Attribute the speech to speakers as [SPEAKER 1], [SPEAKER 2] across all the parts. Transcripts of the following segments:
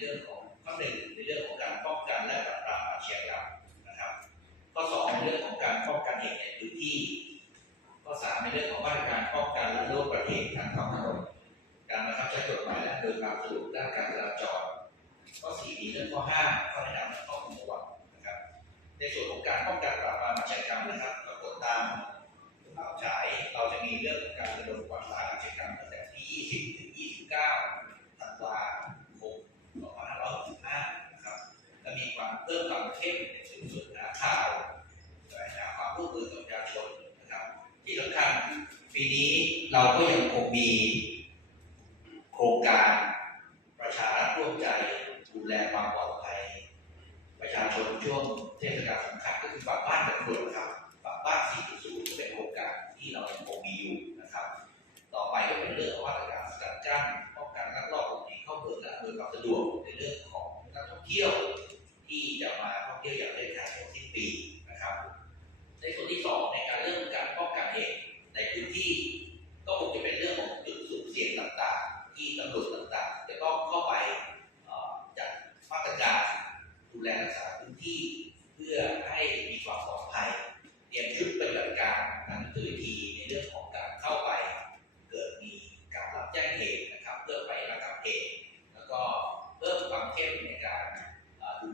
[SPEAKER 1] เรื่องของข้อหนึ่งำนวยความสะดวกในเรื่องของนักท่องเที่ยวที่จะมา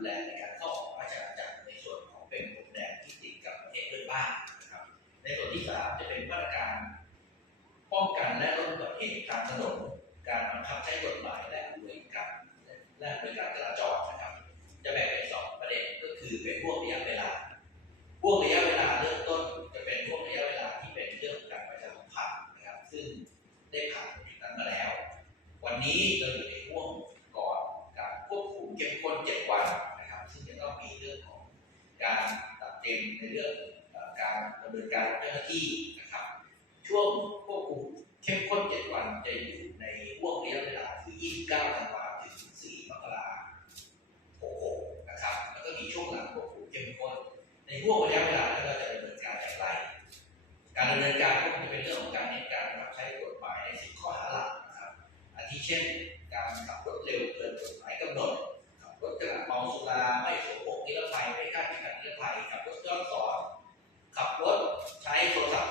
[SPEAKER 1] land. เต็มในเรื่องการดำเนินการเจ้าหน้าที่นะครับ ช่วงควบคุมเข้มข้นเจ็ดวันจะอยู่ในห่วงระยะเวลาคือ29ธันวาถึง4มกราคม66นะครับ แล้วก็มีช่วงหลังควบคุมเข้มข้นในห่วงระยะเวลา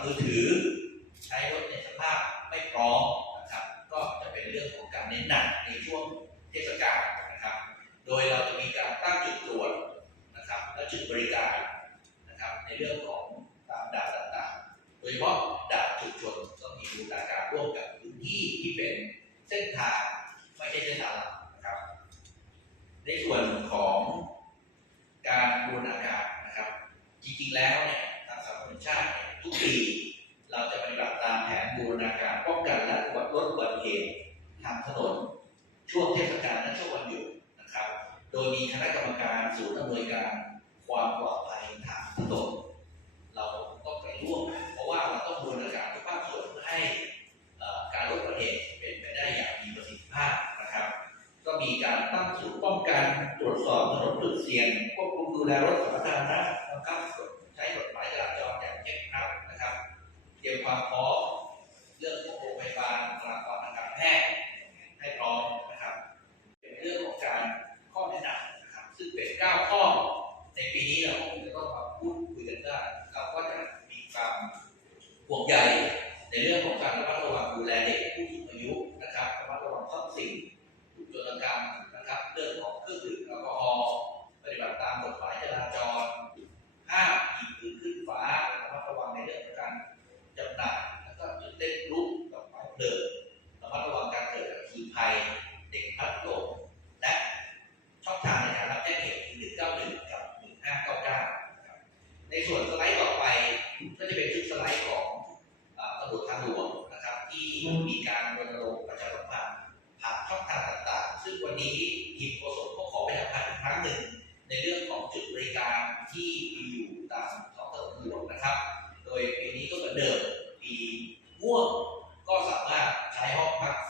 [SPEAKER 1] มือถือ ใช้รถในสภาพไม่พร้อมนะครับก็จะเป็นเรื่องของการเน้นหนักในช่วงเทศกาลนะครับ โดยเราจะมีการตั้งจุดตรวจนะครับและจุดบริการนะครับในเรื่องของตามด่านต่างๆ โดยเฉพาะด่านจุดตรวจต้องมีบูรณาการร่วมกับพื้นที่ที่เป็นเส้นทางไม่ใช่เส้นทางหลักนะครับ ในส่วนของการบูรณาการนะครับ จริงๆแล้วเนี่ยทางสำนังานชาติเนี่ย ทุกปีเราจะปฏิบัติตามแผนบูรณาการป้องกันและลดอุบัติเหตุทางถนน ช่วงเทศกาลและช่วงวันหยุดนะครับ โดยมีคณะกรรมการศูนย์อำนวยการความปลอดภัยทางถนนเราต้องไปร่วม เพราะว่าเราต้องบูรณาการทุกภาคส่วนให้การลดปัติเหตุเป็นไปได้อย่างมีประสิทธิภาพนะครับ ก็มีการตั้งศูนย์ป้องกันตรวจสอบถนนจุดเสี่ยงควบคุมดูแลรถสาธารณะนะครับ ter com a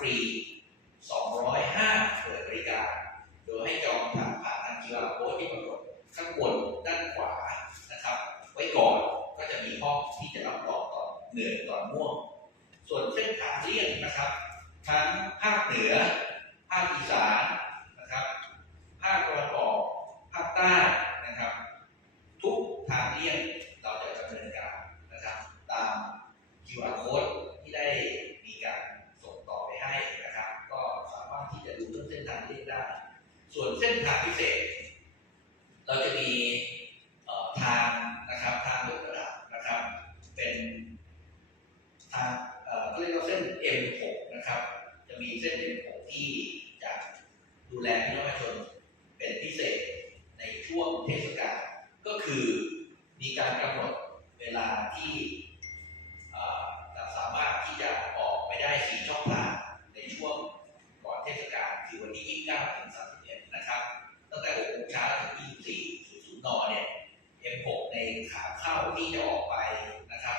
[SPEAKER 1] free นทางเลี่ยงได้ ส่วนเส้นทางพิเศษ เราจะมีเอ่อทางนะครับทางยกระดับนะครับ เป็นทางเอ่อเขาเรียกว่าเส้น M6 นะครับ จะมีเส้น M6 ที่จะดูแลพี่น้องประชาชนเป็นพิเศษในช่วงเทศกาลก็คือมีการกำหนดเวลาที่เอ่อจะสามารถที่จะออกไปได้สี่ช่องทางในช่วงก่อนเทศกาลคือวันที่ 29 ถึง 31 นะครับ ตั้งแต่6โมงเช้าถึง 24 00นเนี่ย M6 ในขาเข้าที่จะออกไปนะครับ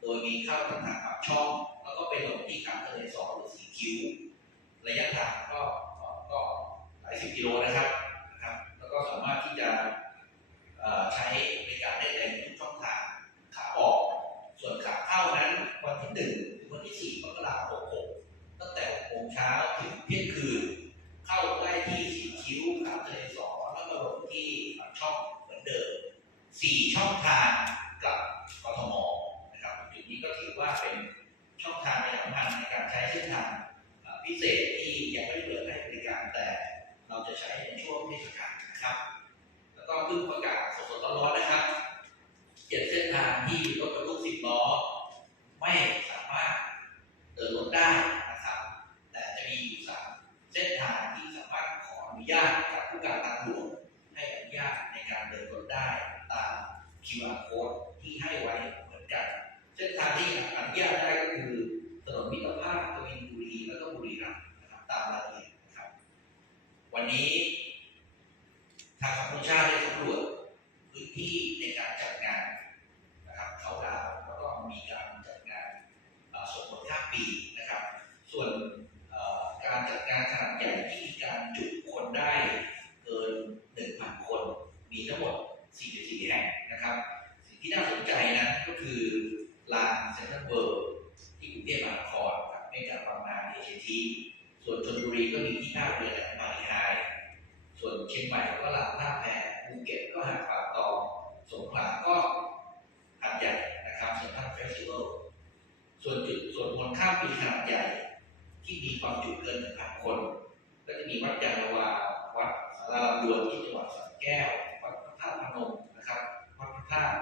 [SPEAKER 1] โดยมีเข้าทางทางปากช่อง แล้วก็ไปลงที่ขามทะเลสอหรือสีคิ้ว ระยะทางก็ก็ก็หลายสิบกิโลนะครับนะครับ แล้วก็สามารถที่จะเอ่อใช้ในการได้เต็มทุกช่องทางขาออก ส่วนขาเข้านั้นวันที่หนึ่งถึงวันที่สี่มกราคม66ตั้งแต่6โมงเช้าถึงเที่ยงคืน เข้าได้ที่สีคิ้วขามทะเลสอแล้วก็ลงที่ปากช่องเหมือนเดิมสี่ช่องทางกับกทมนะครับจุดนี้ก็ถือว่าเป็นช่องทางในสำคัญในการใช้เส้นทางเอ่อพิเศษที่ยังไม่ได้เปิดให้บริการแต่เราจะใช้ในช่วงเทศกาลนะครับ แล้วก็เพิ่งประกาศสดๆร้อนๆนะครับเจ็ดเส้นทางที่รถบรรทุกสิบล้อ ไม่สามารถเดินรถได้นะครับ แต่จะมีอยู่สามเส้นทางที่สามารถขออนุญาตจากผู้การทางหลวงให้อนุญาตในการเดินรถ ได้ตาม QR code ที่ให้ไว้เหมือนกัน เส้นทางที่อนุญาตได้ก็คือถนนมิตรภาพกบินบุรีแล้วก็บุรีรัมย์นะครับตามรายละเอียดนะครับ วันนี้ ทางสำนักชาติได้สำรวจพื้นที่ในการจัดงานนะครับเขาดาวน์แล้วก็มีการจัดงานเอ่อสมรสข้ามปีนะครับ ส่วนเอ่อการจัดงานขนาดใหญ่ที่มีการจุคนได้เกิน 1,000 คน มีทั้งหมด 44 แห่งนะครับ สิ่ง ที่น่าสนใจนะก็คือลานเซ็นทรัลเวิลด์ที่กรุงเทพมหานครครับเนื่องจากบางนาเอเชทีส่วนชลบุรีก็มีที่ท่าเรือแหลมบาลีไฮส่วนเชียงใหม่ก็ลานท่าแพภูเก็ตก็หาดป่าตองสงขลาก็หาดใหญ่นะครับเซ็นทรัลเฟสติวัลส่วนจุดส่วนมนต์ข้ามปีขนาดใหญ่ ที่มีความจุเกินหนึ่งพันคน ก็จะมีวัดยานนาวาวัดสาราลำดวนที่จังหวัดสระแก้ว วัดพระธาตุพนมนะครับ วัดพระธาตุ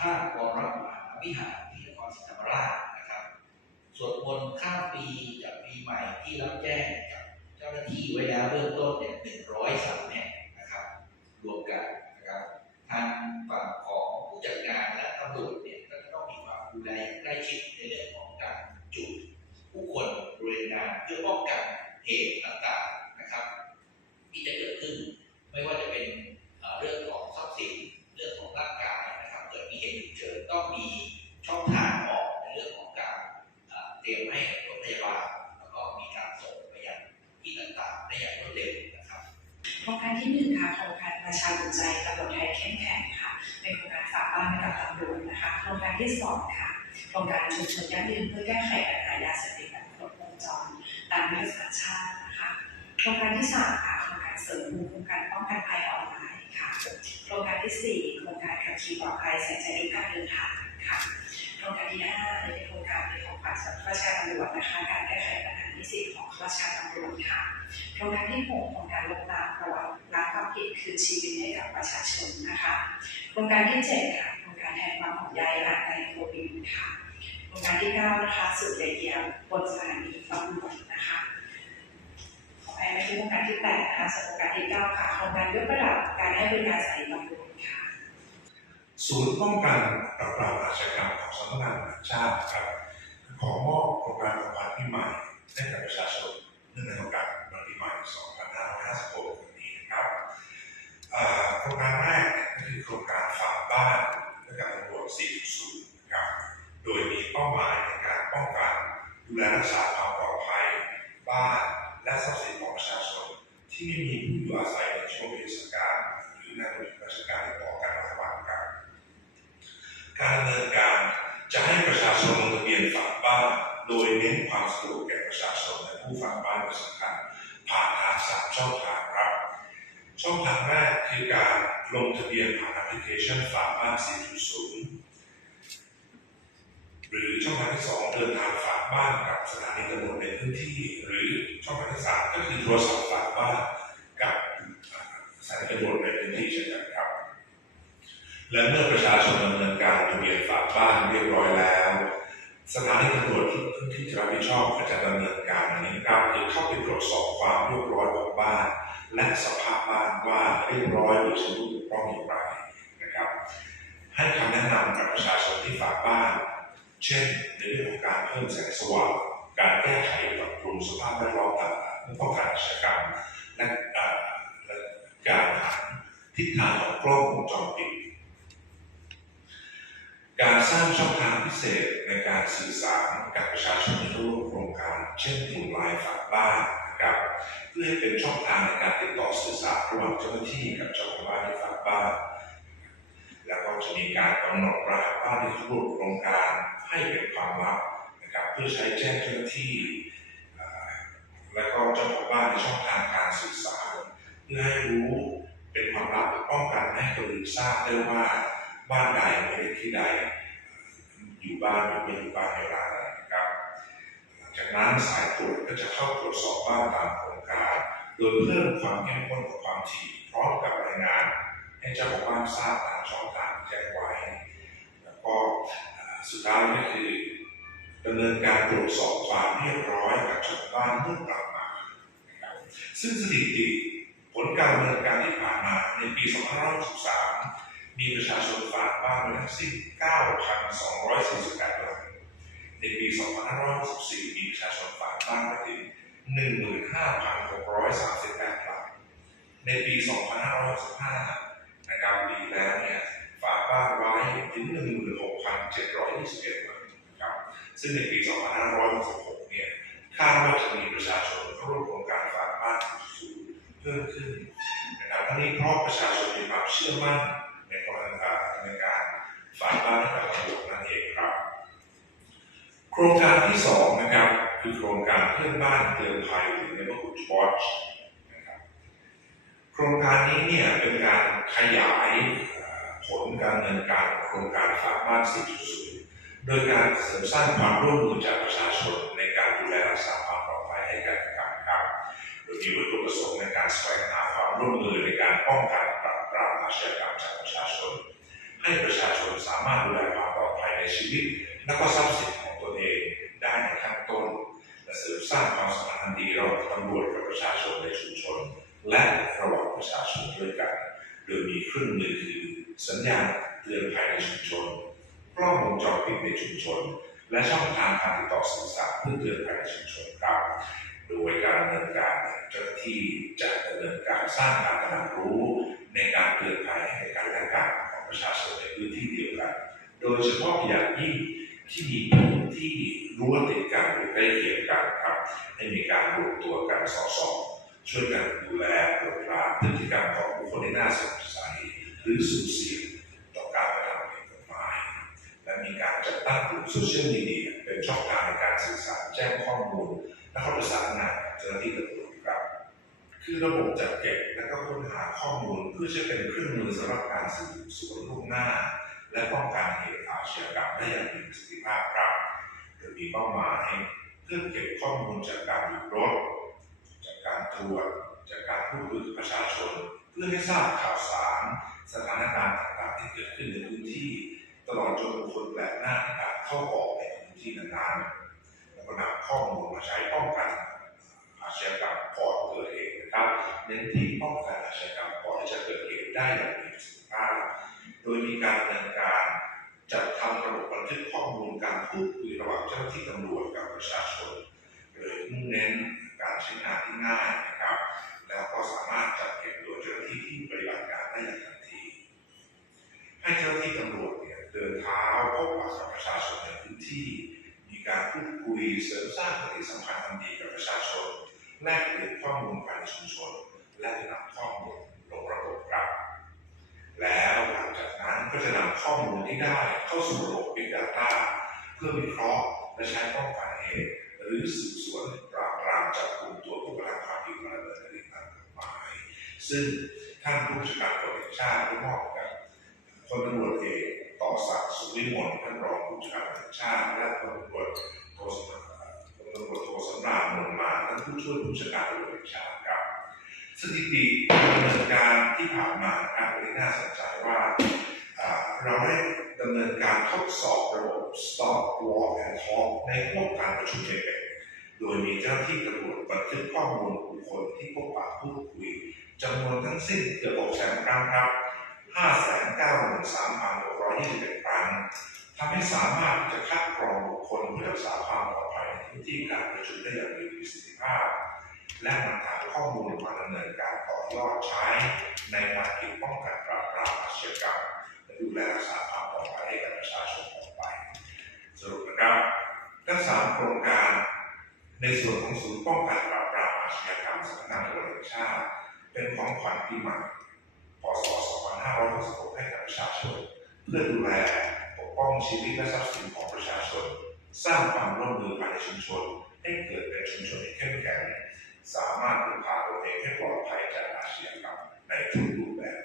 [SPEAKER 1] ข้าธาตุวรมหาวิหารที่นครศรีธรรมราชนะครับส่วนมนต์ข้ามปีจากปีใหม่ที่รับแจ้งจากเจ้าหน้าที่ไว้แล้วเบื้องต้นเนี่ยหนึ่งร้อยสาม
[SPEAKER 2] ชุมชนยั่งยืนเพื่อแก้ไขปัญหายาเสพติดแบบครบวงจรตามยุทธศาสตร์ชาตินะคะโครงการที่สามค่ะโครงการเสริมภูมิคุ้มกันป้องกันภัยออนไลน์ค่ะโครงการที่สี่โครงการขับขี่ปลอดภัยใส่ใจทุกการเดินทางค่ะโครงการที่ห้าเป็นโครงการเป็นของขวัญสำหรับข้าราชการตำรวจนะคะการแก้ไขปัญหาที่สิทธิของข้าราชการตำรวจค่ะโครงการที่หกโครงการลดละประวัติละความผิดคืนชีวิตให้กับประชาชนนะคะ โครงการที่เจ็ดค่ะโครงการแทนความห่วงใยหลังการโควิดค่ะ การที่เก้านะคะสุดละเอียดบนสถานีตำรวจนะคะขอแพ้ไม่ใช่โครงการที่แปดนะคะส่วนโครงการที่เก้าค่ะโครงการยกระดับการให้บริการสถานีตำรวจค่ะ
[SPEAKER 3] ศูนย์ป้องกันปราบปรามอาชญากรรมของสำนักงานตำรวจชาติครับขอมอบโครงการรางวัลที่ใหม่ให้กับประชาชน สำคัญผ่านทางสามช่องทางครับ ช่องทางแรกคือการลงทะเบียนผ่านแอปพลิเคชันฝากบ้าน 4.0 หรือช่องทางที่สองเดินทางฝากบ้านกับสถานีตำรวจในพื้นที่ หรือช่องทางที่สามก็คือโทรศัพท์ฝากบ้านกับสถานีตำรวจในพื้นที่เช่นกันครับ และเมื่อประชาชนดำเนินการลงทะเบียนฝากบ้านเรียบร้อยแล้ว สถานีตำรวจที่พื้นที่จะรับผิดชอบก็จะดำเนินการอันนี้ครับคือเข้าไปตรวจสอบความเรียบร้อยของบ้าน และสภาพบ้านว่าเรียบร้อยหรือสมบูรณ์พร่องอย่างไรนะครับ ให้คำแนะนำกับประชาชนที่ฝากบ้าน เช่น ในเรื่องของการเพิ่มแสงสว่างการแก้ไขปรับปรุงสภาพแวดล้อมต่างๆเพื่อป้องกันอาชญากรรมและเอ่อและการหาทิศทางของกล้องวงจรปิด การสร้างช่องทางพิเศษในการสื่อสารกับประชาชนที่ร่วมโครงการ เช่นกลุ่มไลน์ฝากบ้านนะครับเพื่อให้เป็นช่องทางในการติดต่อสื่อสารระหว่างเจ้าหน้าที่กับเจ้าของบ้านที่ฝากบ้าน แล้วก็จะมีการกำหนดรหัสบ้านที่ร่วมโครงการให้เป็นความลับนะครับเพื่อใช้แจ้งเจ้าหน้าที่ และก็เจ้าของบ้านในช่องทางการสื่อสารเพื่อให้รู้เป็นความลับป้องกันให้คนอื่นทราบได้ว่า บ้านใดไม่ได้ที่ใด อยู่บ้านหรือไม่อยู่บ้านในเวลาใดนะครับ หลังจากนั้นสายตรวจก็จะเข้าตรวจสอบบ้านตามโครงการ โดยเพิ่มความเข้มข้นของความถี่พร้อมกับรายงาน ให้เจ้าของบ้านทราบตามช่องทางแจ้งไว้ แล้วก็สุดท้ายก็คือดำเนินการตรวจสอบความเรียบร้อยกับเจ้าของบ้านเมื่อกลับมานะครับซึ่งสถิติผลการดำเนินการที่ผ่านมาในปี 2563 มีประชาชนฝากบ้านไว้ทั้งสิ้น9,248หลังในปี 2564 มีประชาชนฝากบ้านไปถึง 15,638หลังในปี 2565 นะครับปีแล้วเนี่ยฝากบ้านไว้ถึง 16,721หลังนะครับซึ่งในปี 2566 เนี่ยคาดว่าจะมีประชาชนร่วมโครงการฝากบ้านสูงเพิ่มขึ้นนะครับทั้งนี้เพราะประชาชนมีความเชื่อมั่นในการในการฝากบ้านให้กับตำรวจนั่นเองครับ โครงการที่สองนะครับคือโครงการเพื่อนบ้านเตือนภัยหรือ Neighborhood Watch นะครับโครงการนี้เนี่ยเป็นการขยายผลการดำเนินการของโครงการฝากบ้าน4.0 โดยการเสริมสร้างความร่วมมือจากประชาชนในการดูแลรักษาความปลอดภัยให้กันกันครับโดยมีวัตถุประสงค์ในการแสวงหาความร่วมมือในการป้องกันปราบปรามอาชญากรรมจากประชาชน ให้ประชาชนสามารถดูแลความปลอดภัยในชีวิต และก็ทรัพย์สิน ด้วยกัน โดยมีเครื่องมือคือสัญญาณเตือนภัยในชุมชน กล้องวงจรปิดในชุมชน และช่องทางการติดต่อสื่อสารเพื่อเตือนภัยในชุมชนครับ โดยการดำเนินการเจ้าหน้าที่จะดำเนินการสร้างการตระหนักรู้ ในการเตือนภัยให้กันและกันของประชาชนในพื้นที่เดียวกัน โดยเฉพาะอย่างยิ่งที่มีพื้นที่รั้วติดกันหรือใกล้เคียงกันครับให้มีการรวมตัวกันสอดส่อง ช่วยกันดูแลปราบปราพฤติกรรมของบุคคลที่น่าสงสัย หรือสุ่มเสี่ยงต่อการกระทำผิดกฎหมาย และมีการจัดตั้งกลุ่มโซเชียลมีเดียเป็นช่องทางในการสื่อสารแจ้งข้อมูล และเข้าประสานงานกับเจ้าหน้าที่ตำรวจครับคือระบบจัดเก็บและก็ค้นหาข้อมูลเพื่อจะเป็นเครื่องมือสำหรับการสืบสวนล่วงหน้า และป้องกันเหตุอาชญากรรมได้อย่างมีประสิทธิภาพครับโดยมีเป้าหมายเพื่อเก็บข้อมูลจากการหยุดรถ จากการตรวจจากการพูดคุยกับประชาชน เพื่อให้ทราบข่าวสาร สถานการณ์ต่างๆที่เกิดขึ้นในพื้นที่ ตลอดจนบุคคลแปลกหน้าต่างเข้าออกในพื้นที่นั้นๆแล้วก็นำข้อมูลมาใช้ป้องกันอาชญากรรมก่อนเกิดเหตุนะครับ เน้นที่ป้องกันอาชญากรรมก่อนที่จะเกิดเหตุได้อย่างดี ข้อมูลภายในชุมชน และนำข้อมูลลงระบบครับ แล้วหลังจากนั้นก็จะนำข้อมูลที่ได้เข้าสู่ระบบ Big Data เพื่อวิเคราะห์และใช้ป้องกันเหตุหรือสืบสวนปราบปรามจับกลุ่มตัวผู้กระทำความผิดมาดำเนินคดีตามกฎหมาย ซึ่งท่านผู้บัญชาการตำรวจแห่งชาติได้มอบกับพลตำรวจเอกต่อศักดิ์สุขวิมลท่านรองผู้บัญชาการตำรวจชาติและพลตำรวจโทสำราญพลตำรวจโทำราญนนมาท่านผู้ช่วยผู้บัญชการตำรวจแห่งชาติครับ สถิติดำเนินการที่ผ่านมาครับวันนี้น่าสนใจว่าเราได้ดำเนินการทดสอบระบบ Stop Walk and Talk ในห้องการประชุมเด็กโดยมีเจ้าหน้าที่ตำรวจบันทึกข้อมูลบุคคลที่พบปะพูดคุยจำนวนทั้งสิ้นเกือบ6แสนครั้งครับ593,621ครั้งทำให้สามารถจะคัดกรองบุคคลเพื่อรักษาความปลอด ที่การประชุมได้อย่างมีประสิทธิภาพ และนำฐานข้อมูลมาดำเนินการต่อยอดใช้ในภารกิจป้องกันปราบปรามอาชญากรรมและดูแลรักษาความปลอดภัยให้กับประชาชนต่อไป สรุปนะครับทั้งสามโครงการในส่วนของศูนย์ป้องกันปราบปรามอาชญากรรมสำนักงานตำรวจแห่งชาติ เป็นของขวัญปีใหม่พศ 2566 ให้กับประชาชน เพื่อดูแลปกป้องชีวิตและทรัพย์สินของประชาชน สร้างความร่วมมือภายในชุมชน ให้เกิดเป็นชุมชนที่เข้มแข็งสามารถพึ่งพาตัวเองให้ปลอดภัยจากอาชญากรรมในทุกรูปแบบ